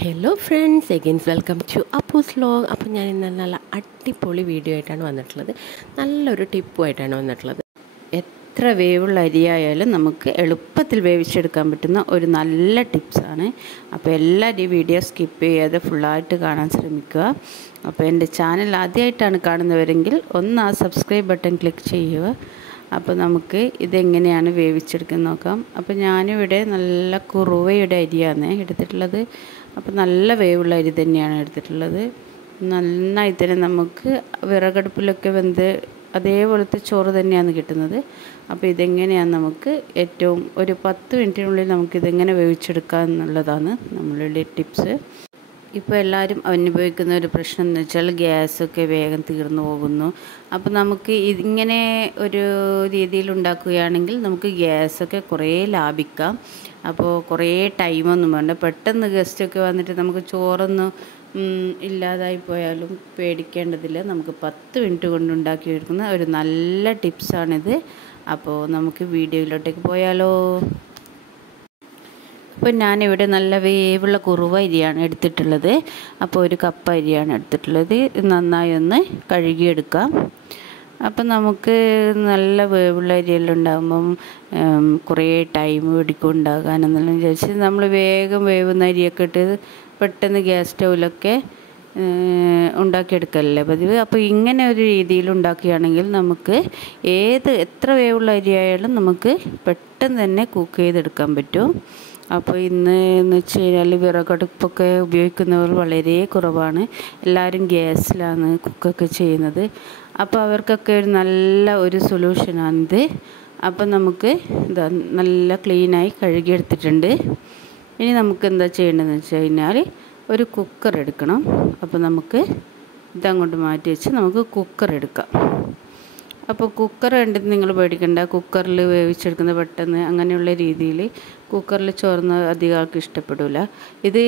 Hello friends, again welcome to Appu's vlog. അപ്പോൾ ഞാൻ ഇന്ന് നല്ല അടിപൊളി വീഡിയോ ആയിട്ടാണ് വന്നിട്ടുള്ളത്. നല്ലൊരു ടിപ്പുമായിട്ടാണ് വന്നിട്ടുള്ളത്. എത്ര വേവുള്ള അരിയായാലും നമുക്ക് എളുപ്പത്തിൽ വേവിച്ചെടുക്കാൻ പറ്റുന്ന ഒരു നല്ല ടിപ്സാണ്. അപ്പോൾ എല്ലാവരും ഈ വീഡിയോ സ്കിപ്പ് ചെയ്യാതെ ഫുള്ളായിട്ട് കാണാൻ ശ്രമിക്കുക. അപ്പോൾ എൻ്റെ ചാനൽ ആദ്യമായിട്ടാണ് കാണുന്നവരെങ്കിൽ ഒന്ന് ആ സബ്സ്ക്രൈബ് ബട്ടൺ ക്ലിക്ക് ചെയ്യുക. അപ്പോൾ നമുക്ക് ഇതെങ്ങനെയാണ് വേവിച്ചെടുക്കുന്നത് നോക്കാം. അപ്പോൾ ഞാനിവിടെ നല്ല കുറുവയുടെ അരിയാണ് എടുത്തിട്ടുള്ളത്. അപ്പോൾ നല്ല വേവുള്ള അരി തന്നെയാണ് എടുത്തിട്ടുള്ളത്. നന്നായി തന്നെ നമുക്ക് വിറകടുപ്പിലൊക്കെ വെന്ത് അതേപോലത്തെ ചോറ് തന്നെയാണ് കിട്ടുന്നത്. അപ്പോൾ ഇതെങ്ങനെയാണ് നമുക്ക് ഏറ്റവും ഒരു 10 മിനിറ്റിനുള്ളിൽ നമുക്കിതെങ്ങനെ വേവിച്ചെടുക്കുക എന്നുള്ളതാണ് നമ്മളുടെ ടിപ്സ്. ഇപ്പോൾ എല്ലാവരും അനുഭവിക്കുന്ന ഒരു പ്രശ്നം എന്ന് വെച്ചാൽ ഗ്യാസൊക്കെ വേഗം തീർന്നു പോകുന്നു. അപ്പോൾ നമുക്ക് ഇതിങ്ങനെ ഒരു രീതിയിൽ ഉണ്ടാക്കുകയാണെങ്കിൽ നമുക്ക് ഗ്യാസൊക്കെ കുറേ ലാഭിക്കാം. അപ്പോൾ കുറേ ടൈമൊന്നും വേണ്ട. പെട്ടെന്ന് ഗസ്റ്റൊക്കെ വന്നിട്ട് നമുക്ക് ചോറൊന്നും ഇല്ലാതായി പോയാലും പേടിക്കേണ്ടതില്ല. നമുക്ക് 10 മിനിറ്റ് കൊണ്ട് ഉണ്ടാക്കിയെടുക്കുന്ന ഒരു നല്ല ടിപ്സാണിത്. അപ്പോൾ നമുക്ക് വീഡിയോയിലോട്ടേക്ക് പോയാലോ. അപ്പോൾ ഞാനിവിടെ നല്ല വേവുള്ള കുറുവ അരിയാണ് എടുത്തിട്ടുള്ളത്. അപ്പോൾ ഒരു കപ്പ് അരിയാണ് എടുത്തിട്ടുള്ളത്. നന്നായി ഒന്ന് കഴുകിയെടുക്കാം. അപ്പം നമുക്ക് നല്ല വേവുള്ള അരിയെല്ലാം ഉണ്ടാകുമ്പം കുറേ ടൈം പിടിക്കും ഉണ്ടാകാനെന്നെല്ലാം വിചാരിച്ച് നമ്മൾ വേഗം വേവുന്ന അരിയൊക്കെ ഇട്ട് പെട്ടെന്ന് ഗ്യാസ് സ്റ്റൗവിലൊക്കെ ഉണ്ടാക്കിയെടുക്കല്ലേ പതിവ്. അപ്പോൾ ഇങ്ങനെ ഒരു രീതിയിൽ ഉണ്ടാക്കുകയാണെങ്കിൽ നമുക്ക് എത്ര വേവുള്ള അരിയായാലും നമുക്ക് പെട്ടെന്ന് തന്നെ കുക്ക് ചെയ്തെടുക്കാൻ പറ്റും. അപ്പോൾ ഇന്ന് എന്ന് വെച്ച് കഴിഞ്ഞാൽ വിറകടുപ്പൊക്കെ ഉപയോഗിക്കുന്നവർ വളരെ കുറവാണ്. എല്ലാവരും ഗ്യാസിലാണ് കുക്കൊക്കെ ചെയ്യുന്നത്. അപ്പോൾ അവർക്കൊക്കെ ഒരു നല്ല ഒരു സൊല്യൂഷനാണിത്. അപ്പം നമുക്ക് ഇതാ നല്ല ക്ലീനായി കഴുകിയെടുത്തിട്ടുണ്ട്. ഇനി നമുക്ക് എന്താ ചെയ്യേണ്ടതെന്ന് വെച്ച് കഴിഞ്ഞാൽ ഒരു കുക്കർ എടുക്കണം. അപ്പോൾ നമുക്ക് ഇതങ്ങോട്ട് മാറ്റി വെച്ച് നമുക്ക് കുക്കർ എടുക്കാം. അപ്പോൾ കുക്കർ കണ്ടിട്ട് നിങ്ങൾ പേടിക്കണ്ട. കുക്കറിൽ വേവിച്ചെടുക്കുന്ന പെട്ടെന്ന് അങ്ങനെയുള്ള രീതിയിൽ കുക്കറിൽ ചോർന്ന് അധികം ആൾക്ക് ഇഷ്ടപ്പെടില്ല. ഇത്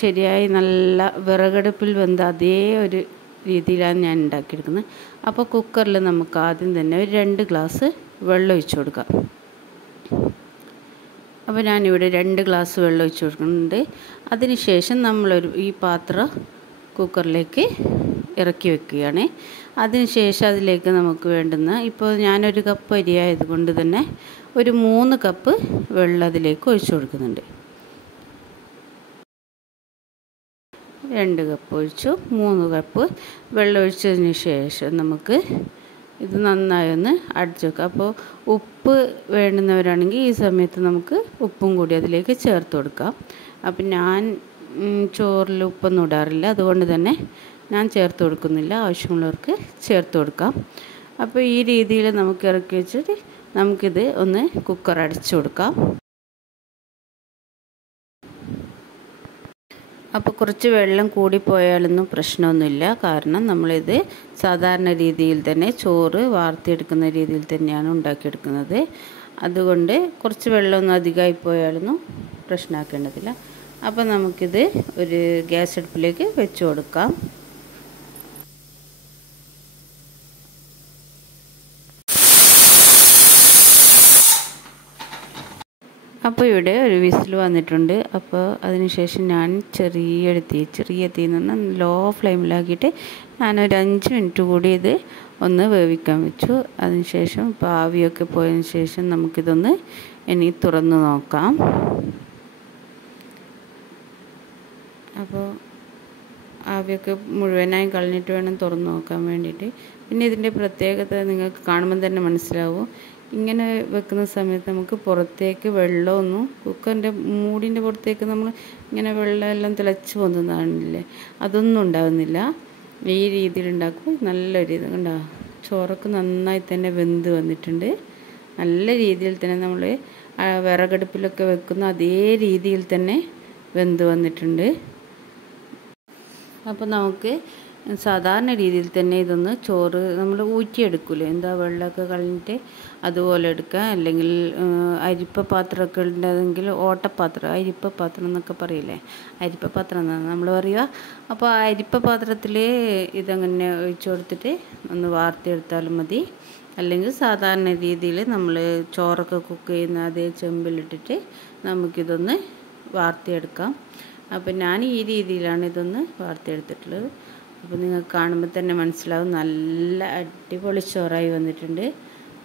ശരിയായി നല്ല വിറകടുപ്പിൽ വെന്ത അതേ ഒരു രീതിയിലാണ് ഞാൻ ഉണ്ടാക്കിയെടുക്കുന്നത്. അപ്പോൾ കുക്കറിൽ നമുക്ക് ആദ്യം തന്നെ ഒരു 2 ഗ്ലാസ് വെള്ളം ഒഴിച്ചു കൊടുക്കാം. അപ്പോൾ ഞാനിവിടെ 2 ഗ്ലാസ് വെള്ളം ഒഴിച്ചു കൊടുക്കുന്നുണ്ട്. അതിന് ശേഷം ഈ പാത്രം കുക്കറിലേക്ക് ഇറക്കി വെക്കുകയാണ്. അതിനുശേഷം അതിലേക്ക് നമുക്ക് വേണ്ടുന്ന, ഇപ്പോൾ ഞാനൊരു കപ്പ് അരിയായത് കൊണ്ട് തന്നെ ഒരു 3 കപ്പ് വെള്ളം അതിലേക്ക് ഒഴിച്ചു കൊടുക്കുന്നുണ്ട്. 2 കപ്പ് ഒഴിച്ചു, 3 കപ്പ് വെള്ളം ഒഴിച്ചതിന് ശേഷം നമുക്ക് ഇത് നന്നായി ഒന്ന് അടിച്ചു വെക്കാം. അപ്പോൾ ഉപ്പ് വേണ്ടുന്നവരാണെങ്കിൽ ഈ സമയത്ത് നമുക്ക് ഉപ്പും കൂടി അതിലേക്ക് ചേർത്ത് കൊടുക്കാം. അപ്പം ഞാൻ ചോറിൽ ഉപ്പൊന്നും ഇടാറില്ല, അതുകൊണ്ട് തന്നെ ഞാൻ ചേർത്ത് കൊടുക്കുന്നില്ല. ആവശ്യമുള്ളവർക്ക് ചേർത്ത് കൊടുക്കാം. അപ്പോൾ ഈ രീതിയിൽ നമുക്ക് ഇറക്കി വെച്ചിട്ട് നമുക്കിത് ഒന്ന് കുക്കർ അടച്ചു കൊടുക്കാം. അപ്പോൾ കുറച്ച് വെള്ളം കൂടിപ്പോയാലൊന്നും പ്രശ്നമൊന്നുമില്ല. കാരണം നമ്മളിത് സാധാരണ രീതിയിൽ തന്നെ ചോറ് വാർത്തിയെടുക്കുന്ന രീതിയിൽ തന്നെയാണ് ഉണ്ടാക്കിയെടുക്കുന്നത്. അതുകൊണ്ട് കുറച്ച് വെള്ളമൊന്നും അധികമായി പോയാലൊന്നും പ്രശ്നമാക്കേണ്ടതില്ല. അപ്പോൾ നമുക്കിത് ഒരു ഗ്യാസ് അടുപ്പിലേക്ക് വെച്ച് കൊടുക്കാം. അപ്പോൾ ഇവിടെ ഒരു വിസിൽ വന്നിട്ടുണ്ട്. അപ്പോൾ അതിനുശേഷം ഞാൻ ചെറിയ തീയിൽ നിന്ന് ലോ ഫ്ലെയിമിലാക്കിയിട്ട് ഞാനൊരു 5 മിനിറ്റ് കൂടി ഇത് ഒന്ന് വേവിക്കാൻ വെച്ചു. അതിനുശേഷം ഇപ്പോൾ ആവിയൊക്കെ പോയതിന് ശേഷം നമുക്കിതൊന്ന് ഇനി തുറന്ന് നോക്കാം. അപ്പോൾ ആവിയൊക്കെ മുഴുവനായി കളഞ്ഞിട്ട് വേണം തുറന്ന് നോക്കാൻ വേണ്ടിയിട്ട്. പിന്നെ ഇതിൻ്റെ പ്രത്യേകത നിങ്ങൾക്ക് കാണുമ്പോൾ തന്നെ മനസ്സിലാവും. ഇങ്ങനെ വെക്കുന്ന സമയത്ത് നമുക്ക് പുറത്തേക്ക് വെള്ളമൊന്നും, കുക്കറിൻ്റെ മൂടിൻ്റെ പുറത്തേക്ക് നമ്മൾ ഇങ്ങനെ വെള്ളമെല്ലാം തിളച്ച് പോകുന്നതാണില്ലേ, അതൊന്നും ഉണ്ടാകുന്നില്ല. ഈ രീതിയിൽ ഉണ്ടാക്കും. നല്ലൊരു ഇത് കണ്ടോ, ചോറൊക്കെ നന്നായി തന്നെ വെന്ത് വന്നിട്ടുണ്ട്. നല്ല രീതിയിൽ തന്നെ നമ്മൾ വിറകടുപ്പിലൊക്കെ വെക്കുന്ന അതേ രീതിയിൽ തന്നെ വെന്ത് വന്നിട്ടുണ്ട്. അപ്പോൾ നമുക്ക് സാധാരണ രീതിയിൽ തന്നെ ഇതൊന്ന് ചോറ് നമ്മൾ ഊറ്റിയെടുക്കില്ലേ, വെള്ളമൊക്കെ കളഞ്ഞിട്ട് അതുപോലെ എടുക്കുക. അല്ലെങ്കിൽ അരിപ്പ പാത്രമൊക്കെ ഉണ്ടെങ്കിൽ ഓട്ടപ്പാത്രം, അരിപ്പ പാത്രം എന്നൊക്കെ പറയില്ലേ, അരിപ്പ പാത്രം എന്നാണ് നമ്മൾ പറയുക. അപ്പോൾ ആ അരിപ്പ പാത്രത്തിൽ ഇതങ്ങനെ ഒഴിച്ചു കൊടുത്തിട്ട് ഒന്ന് വാർത്തിയെടുത്താലും മതി. അല്ലെങ്കിൽ സാധാരണ രീതിയിൽ നമ്മൾ ചോറൊക്കെ കുക്ക് ചെയ്യുന്ന അതേ ചെമ്പിലിട്ടിട്ട് നമുക്കിതൊന്ന് വാർത്തിയെടുക്കാം. അപ്പോൾ ഞാൻ ഈ രീതിയിലാണ് ഇതൊന്ന് വാർത്തെടുത്തിട്ടുള്ളത്. അപ്പോൾ നിങ്ങൾക്ക് കാണുമ്പോൾ തന്നെ മനസ്സിലാവും നല്ല അടിപൊളി ചോറായി വന്നിട്ടുണ്ട്.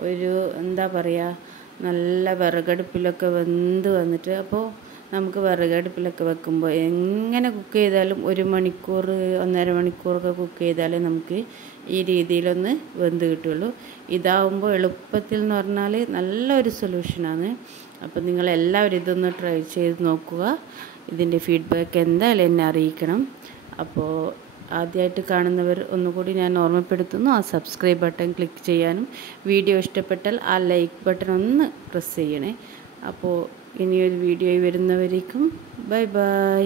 ഒരു എന്താ പറയുക, നല്ല വിറകടുപ്പിലൊക്കെ വെന്ത് വന്നിട്ട്. അപ്പോൾ നമുക്ക് വിറകടുപ്പിലൊക്കെ വെക്കുമ്പോൾ എങ്ങനെ കുക്ക് ചെയ്താലും 1 മണിക്കൂർ 1.5 മണിക്കൂറൊക്കെ കുക്ക് ചെയ്താലേ നമുക്ക് ഈ രീതിയിലൊന്ന് വെന്ത് കിട്ടുള്ളൂ. ഇതാവുമ്പോൾ എളുപ്പത്തിൽ എന്ന് പറഞ്ഞാൽ നല്ലൊരു സൊല്യൂഷനാണ്. അപ്പോൾ നിങ്ങളെല്ലാവരും ഇതൊന്ന് ട്രൈ ചെയ്ത് നോക്കുക. ഇതിൻ്റെ ഫീഡ്ബാക്ക് എന്തായാലും എന്നെ അറിയിക്കണം. അപ്പോൾ ആദ്യമായിട്ട് കാണുന്നവർ ഒന്നുകൂടി ഞാൻ ഓർമ്മപ്പെടുത്തുന്നു, ആ സബ്സ്ക്രൈബ് ബട്ടൺ ക്ലിക്ക് ചെയ്യാനും വീഡിയോ ഇഷ്ടപ്പെട്ടാൽ ആ ലൈക്ക് ബട്ടൺ ഒന്ന് പ്രസ് ചെയ്യണേ. അപ്പോൾ ഇനിയൊരു വീഡിയോയിൽ വരുന്നവരേക്കും ബൈ ബൈ.